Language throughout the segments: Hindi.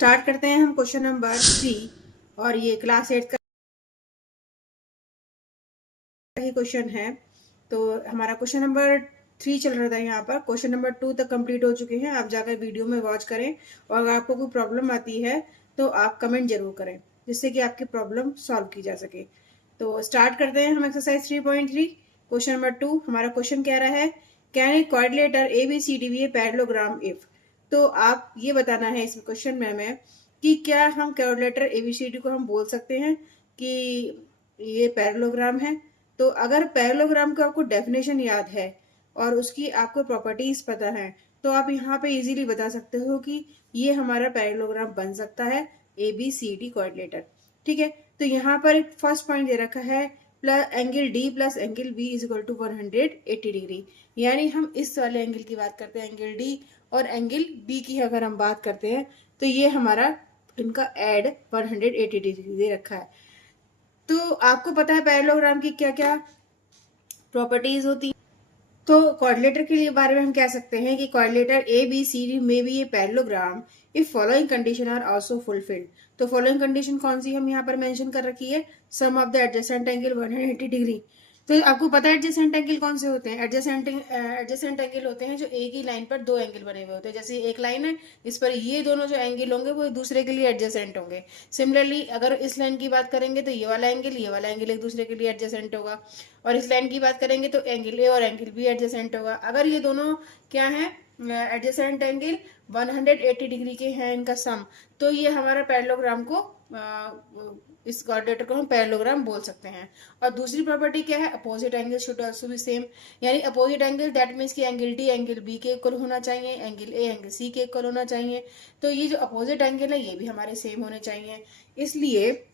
स्टार्ट करते हैं हम क्वेश्चन नंबर 3 और ये क्लास 8 का ही क्वेश्चन है। तो हमारा क्वेश्चन नंबर 3 चल रहा था, यहाँ पर क्वेश्चन नंबर 2 तक कंप्लीट हो चुके हैं। आप जाकर वीडियो में वॉच करें और अगर आपको कोई प्रॉब्लम आती है तो आप कमेंट जरूर करें जिससे कि आपकी प्रॉब्लम सॉल्व की जा सके। तो स्टार्ट करते हैं हम एक्सरसाइज 3.3 क्वेश्चन नंबर 2। हमारा क्वेश्चन कह रहा है can a quadrilateral ABCD be a parallelogram if. तो आप ये बताना है इस क्वेश्चन में हमें कि क्या हम क्वाड्रिलेटर ABCD को हम बोल सकते हैं कि ये पैरेललोग्राम है। तो अगर पैरेललोग्राम का आपको डेफिनेशन याद है और उसकी आपको प्रॉपर्टीज पता है तो आप यहाँ पे इजीली बता सकते हो कि ये हमारा पैरेललोग्राम बन सकता है ABCD क्वाड्रिलेटर। ठीक है, तो यहाँ पर एक फर्स्ट पॉइंट दे रखा है plus angle D plus angle B is equal to 180 degree. यानी हम इस वाले एंगल की बात करते हैं एंगल D और एंगल B की अगर हम बात करते हैं तो ये हमारा इनका एड 180 डिग्री दे रखा है। तो आपको पता है पैरेललोग्राम की क्या क्या प्रॉपर्टीज होती है। तो क्वाड्रिलेटर के लिए बारे में हम कह सकते हैं कि क्वाड्रिलेटर ABCD में भी ये parallelogram if following condition are also fulfilled. तो फॉलोइंग कंडीशन कौन सी हम यहाँ पर मेंशन कर रखी है, sum of the adjacent angle 180 degree. तो आपको पता है एडजेसेंट एंगल कौन से होते हैं। एडजेसेंट एंगल होते हैं जो एक ही लाइन पर दो एंगल बने हुए होते हैं। जैसे एक लाइन है, इस पर ये दोनों जो एंगल होंगे वो एक दूसरे के लिए एडजेसेंट होंगे। सिमिलरली अगर इस लाइन की बात करेंगे तो ये वाला एंगल एक दूसरे के लिए एडजेसेंट होगा। और इस लाइन की बात करेंगे तो एंगल ए और एंगल बी एडजेसेंट होगा। अगर ये दोनों क्या है एडजेसेंट एंगल 180 डिग्री के हैं इनका सम, तो ये हमारा पैरेललोग्राम को इस क्वाड्रिलेटर को हम पैरेललोग्राम बोल सकते हैं। और दूसरी प्रॉपर्टी क्या है, opposite angle should also be same. यानी अपोजिट एंगल दैट मीन्स कि एंगल D एंगल B के इक्वल होना चाहिए, एंगल A एंगल C के इक्वल होना चाहिए। तो ये जो अपोजिट एंगल है ये भी हमारे सेम होने चाहिए। इसलिए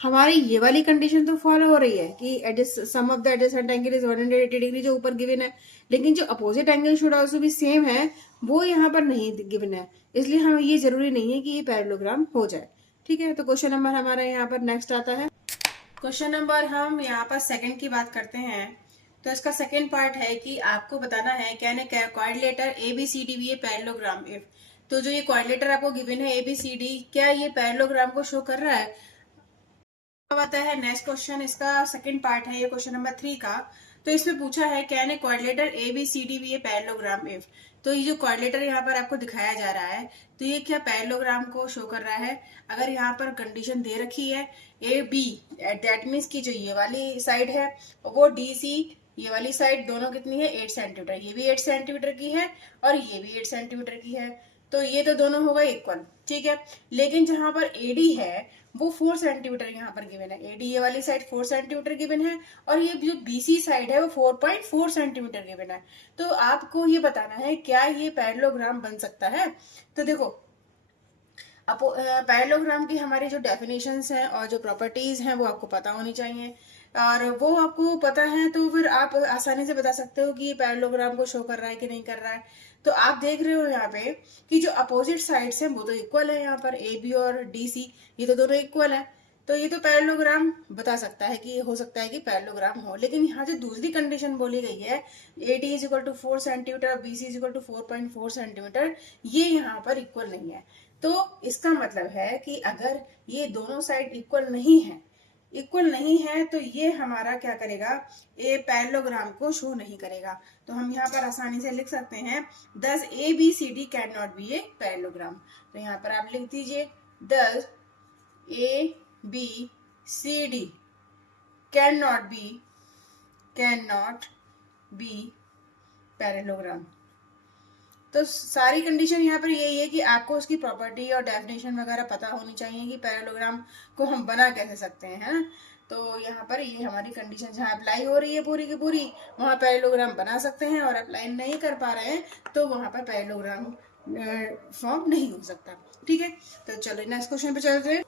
हमारी ये वाली कंडीशन तो फॉलो हो रही है कि sum of the adjacent angle is 180 degree जो ऊपर गिवन है, लेकिन जो अपोजिट एंगल शुड आल्सो भी सेम है वो यहाँ पर नहीं गिवन है। इसलिए हमें ये जरूरी नहीं है कि ये पैरेललोग्राम हो जाए। ठीक है, तो क्वेश्चन नंबर हमारा यहाँ पर नेक्स्ट आता है। क्वेश्चन नंबर हम यहाँ पर सेकंड की बात करते हैं। तो इसका सेकंड पार्ट है कि आपको बताना है can a quadrilateral ABCD be a parallelogram if. तो जो ये क्वाड्रिलेटर आपको गिवन है ABCD, क्या ये पैरेललोग्राम को शो कर रहा है। अब आता है नेक्स्ट क्वेश्चन, इसका सेकंड पार्ट है ये क्वेश्चन नंबर 3 का। तो इसमें पूछा है can a quadrilateral ABCD be a parallelogram if. तो ये जो क्वाड्रिलेटर यहाँ पर आपको दिखाया जा रहा है तो ये क्या पैरेललोग्राम को शो कर रहा है। अगर यहाँ पर कंडीशन दे रखी है AB, दैट मीन्स की जो ये वाली साइड है वो DC, ये वाली साइड दोनों कितनी है 8 सेंटीमीटर, ये भी 8 सेंटीमीटर की है और ये भी 8 सेंटीमीटर की है। तो ये तो दोनों होगा इक्वल, ठीक है। लेकिन जहां पर AD है वो 4 सेंटीमीटर यहाँ पर गिवन है। AD ये वाली साइड 4 सेंटीमीटर गिवन है और ये जो BC साइड है वो 4.4 सेंटीमीटर गिवन है। तो आपको ये बताना है क्या ये पैरेललोग्राम बन सकता है। तो देखो पैरेललोग्राम की हमारी जो डेफिनेशंस हैं और जो प्रॉपर्टीज हैं वो आपको पता होनी चाहिए, और वो आपको पता है तो फिर आप आसानी से बता सकते हो कि ये पैरेललोग्राम को शो कर रहा है कि नहीं कर रहा है। तो आप देख रहे हो यहाँ पे कि जो अपोजिट साइड्स हैं वो तो इक्वल है, यहाँ पर AB और DC ये तो दोनों इक्वल है। तो ये तो पैरेललोग्राम बता सकता है कि हो सकता है कि पैरेललोग्राम हो। लेकिन यहाँ जो दूसरी कंडीशन बोली गई है AD is equal to 4 centimetre और BC is equal to 4.4 centimetre, ये यहाँ पर इक्वल नहीं है। तो इसका मतलब है कि अगर ये दोनों साइड इक्वल नहीं है तो ये हमारा क्या करेगा, ये पैरेललोग्राम को शो नहीं करेगा। तो हम यहाँ पर आसानी से लिख सकते हैं दस ABCD can not be a parallelogram. तो यहाँ पर आप लिख दीजिए दस ABCD can not be parallelogram. तो सारी कंडीशन यहाँ पर यही है कि आपको उसकी प्रॉपर्टी और डेफिनेशन वगैरह पता होनी चाहिए कि पैरेललोग्राम को हम बना कैसे सकते हैं, है ना। तो यहाँ पर ये हमारी कंडीशन जहाँ अप्लाई हो रही है पूरी की पूरी वहाँ पैरेललोग्राम बना सकते हैं, और अप्लाई नहीं कर पा रहे हैं तो वहाँ पर पैरेललोग्राम फॉर्म नहीं हो सकता। ठीक है, तो चलो नेक्स्ट क्वेश्चन पे चलते हैं।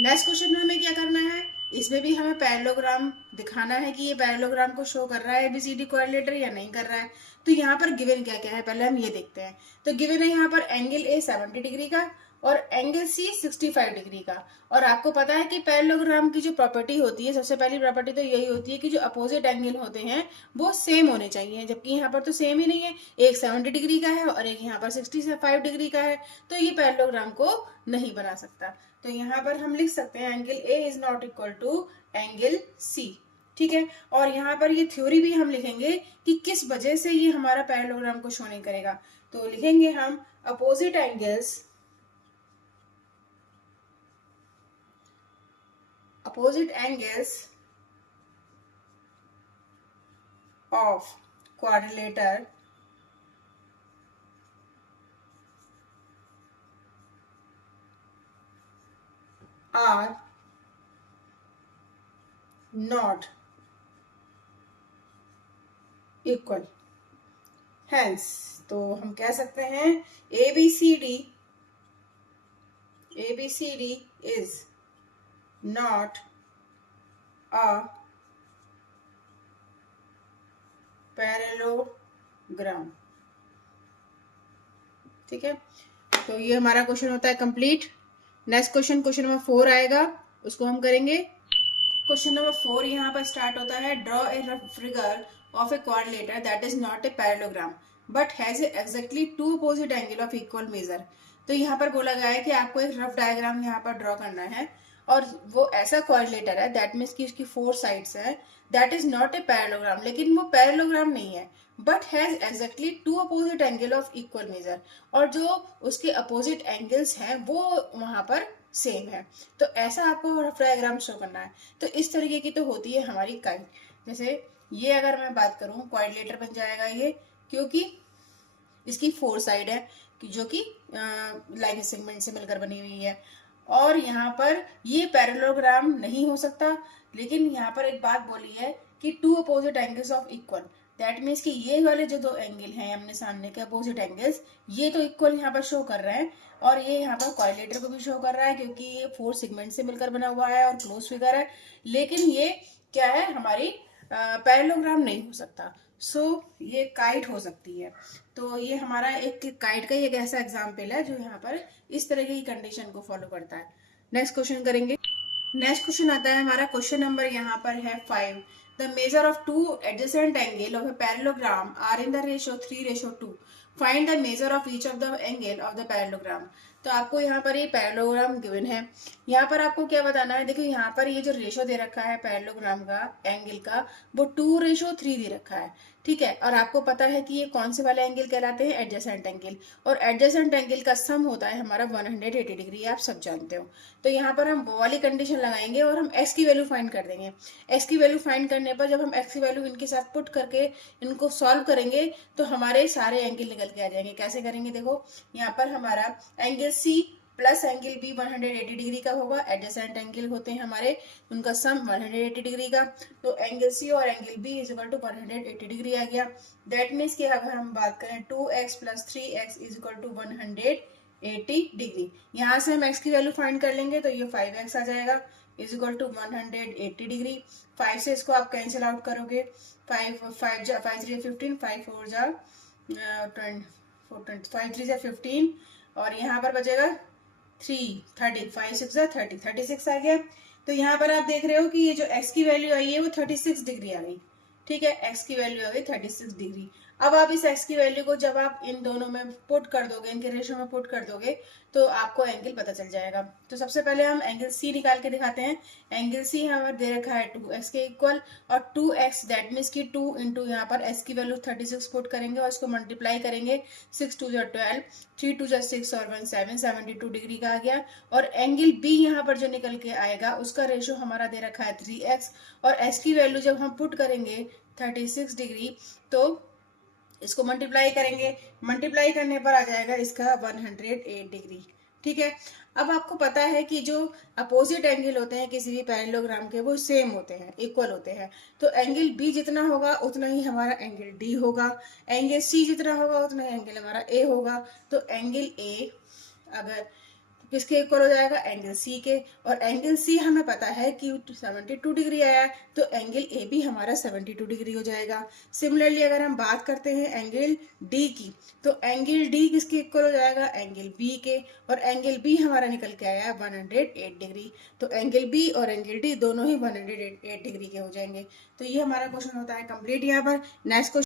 नेक्स्ट क्वेश्चन में हमें क्या करना है, इसमें भी हमें पैरेललोग्राम दिखाना है कि ये पैरेललोग्राम को शो कर रहा है एबीसीडी क्वाड्रिलेटर या नहीं कर रहा है। तो यहाँ पर गिवन क्या क्या है पहले हम ये देखते हैं। तो गिवन है यहाँ पर एंगल ए 70 डिग्री का और एंगल सी 65 डिग्री का। और आपको पता है कि पैरेललोग्राम की जो प्रॉपर्टी होती है, सबसे पहली प्रॉपर्टी तो यही होती है कि जो अपोजिट एंगल होते हैं वो सेम होने चाहिए, जबकि यहाँ पर तो सेम ही नहीं है। एक 70 डिग्री का है और एक यहाँ पर 65 डिग्री का है, तो ये पैरेललोग्राम को नहीं बना सकता। तो यहाँ पर हम लिख सकते हैं angle A is not equal to angle C. ठीक है, और यहाँ पर ये थ्योरी भी हम लिखेंगे कि किस वजह से ये हमारा पैरेललोग्राम को शो नहीं करेगा। तो लिखेंगे हम opposite angles of quadrilateral are not equal. Hence, तो हम कह सकते हैं ABCD is not a parallelogram. ठीक है, तो ये हमारा क्वेश्चन होता है कंप्लीट। नेक्स्ट क्वेश्चन नंबर 4 आएगा, उसको हम करेंगे। क्वेश्चन नंबर 4 यहाँ पर स्टार्ट होता है, draw a rough figure of a quadrilateral that is not a parallelogram but has exactly two opposite angle of equal measure. तो यहाँ पर बोला गया है कि आपको एक रफ डायग्राम यहाँ पर ड्रॉ करना है और वो ऐसा क्वाड्रिलेटर है दैट मीन्स कि इसकी 4 साइड्स है, that is not a parallelogram, लेकिन वो पैरेललोग्राम नहीं है, but has exactly two opposite angle of equal measure, और जो उसके अपोजिट एंगल्स हैं वो वहां पर सेम है। तो ऐसा आपको रफ डायग्राम शो करना है। तो इस तरीके की तो होती है हमारी काइट। जैसे ये अगर मैं बात करूं क्वाड्रिलेटर बन जाएगा ये, क्योंकि इसकी 4 साइड है जो कि लाइन सेगमेंट से मिलकर बनी हुई है। और यहाँ पर ये पैरेललोग्राम नहीं हो सकता, लेकिन यहाँ पर एक बात बोली है कि two opposite angles of equal, that means कि ये वाले जो दो एंगल हैं अपने सामने के अपोजिट एंगल्स, ये तो इक्वल यहाँ पर शो कर रहे हैं और ये यहाँ पर क्वाड्रिलेटर को भी शो कर रहा है क्योंकि ये 4 सेगमेंट से मिलकर बना हुआ है और क्लोज फिगर है। लेकिन ये क्या है, हमारी पैरेललोग्राम नहीं हो सकता। सो ये काइट हो सकती है। तो ये हमारा एक काइट का एक ऐसा एग्जाम्पल है जो यहाँ पर इस तरह की कंडीशन को फॉलो करता है। नेक्स्ट क्वेश्चन करेंगे। नेक्स्ट क्वेश्चन आता है हमारा, क्वेश्चन नंबर यहाँ पर है 5। The measure of two adjacent angle of a parallelogram are in the ratio 3:2। Find the measure of each of the angle of the parallelogram. तो आपको यहाँ पर ये पैरेललोग्राम गिवन है। यहाँ पर आपको क्या बताना है, देखिए यहाँ पर ये जो रेशो दे रखा है पैरेललोग्राम का एंगल का, वो 2:3 दे रखा है। ठीक है, और आपको पता है कि ये कौन से वाले एंगल कहलाते हैं, एडजेसेंट एंगल, और एडजेसेंट एंगल का सम होता है हमारा 180 डिग्री, आप सब जानते हो। तो यहाँ पर हम वो वाली कंडीशन लगाएंगे और हम x की वैल्यू फाइंड कर देंगे। x की वैल्यू फाइंड करने पर जब हम x की वैल्यू इनके साथ पुट करके इनको सॉल्व करेंगे तो हमारे सारे एंगल निकल के आ जाएंगे। कैसे करेंगे, देखो यहाँ पर हमारा angle C plus angle B 180 degree का होगा, एडजेसेंट एंगल होते हैं हमारे, उनका सम 180 डिग्री का। तो एंगल सी और angle B is equal to 180 degree आ गया। दैट मीन्स कि अगर हम बात करें 2x plus 3x is equal to 180 degree. यहाँ से हम x की वैल्यू फाइंड कर लेंगे तो ये 5x आ जाएगा इज इक्वल टू 180 डिग्री। 5 से इसको आप कैंसिल आउट करोगे, 5 3 15, 5 4 जा 5 3 15 और यहाँ पर बचेगा 30, 5 6 30, 36 आ गया। तो यहाँ पर आप देख रहे हो कि ये जो x की वैल्यू आई है वो 36 डिग्री आ गई। ठीक है, x की वैल्यू आ गई 36 डिग्री। अब आप इस x की वैल्यू को जब आप इन दोनों में पुट कर दोगे, इनके रेशो में पुट कर दोगे, तो आपको एंगल पता चल जाएगा। तो सबसे पहले हम एंगल C निकाल के दिखाते हैं। एंगल C हमारे दे रखा है 2x के इक्वल, और 2x दैट मीन्स की 2 इंटू यहाँ पर x की वैल्यू 36 पुट करेंगे और इसको मल्टीप्लाई करेंगे, 6 2 12, 3 2 6 और 1 7, 72 डिग्री का आ गया। और एंगल B यहाँ पर जो निकल के आएगा उसका रेशो हमारा दे रखा है 3x, और x की वैल्यू जब हम पुट करेंगे 36 डिग्री तो इसको मल्टीप्लाई करेंगे, मल्टीप्लाई करने पर आ जाएगा इसका 108 डिग्री। ठीक है, अब आपको पता है कि जो अपोजिट एंगल होते हैं किसी भी पैरेललोग्राम के वो सेम होते हैं, इक्वल होते हैं। तो एंगल बी जितना होगा उतना ही हमारा एंगल डी होगा, एंगल सी जितना होगा उतना ही एंगल हमारा ए होगा। तो एंगल ए अगर किसके इक्वल हो जाएगा, एंगल सी के, और एंगल सी हमें पता है कि 72 डिग्री आया है, तो एंगल ए भी हमारा 72 डिग्री हो जाएगा। सिमिलरली अगर हम बात करते हैं एंगल डी की, तो एंगल डी किसके इक्वल हो जाएगा, एंगल बी के, और एंगल बी हमारा निकल के आया है 108 डिग्री। तो एंगल बी और एंगल डी दोनों ही 108 डिग्री के हो जाएंगे। तो ये हमारा क्वेश्चन होता है कंप्लीट। यहाँ पर नेक्स्ट क्वेश्चन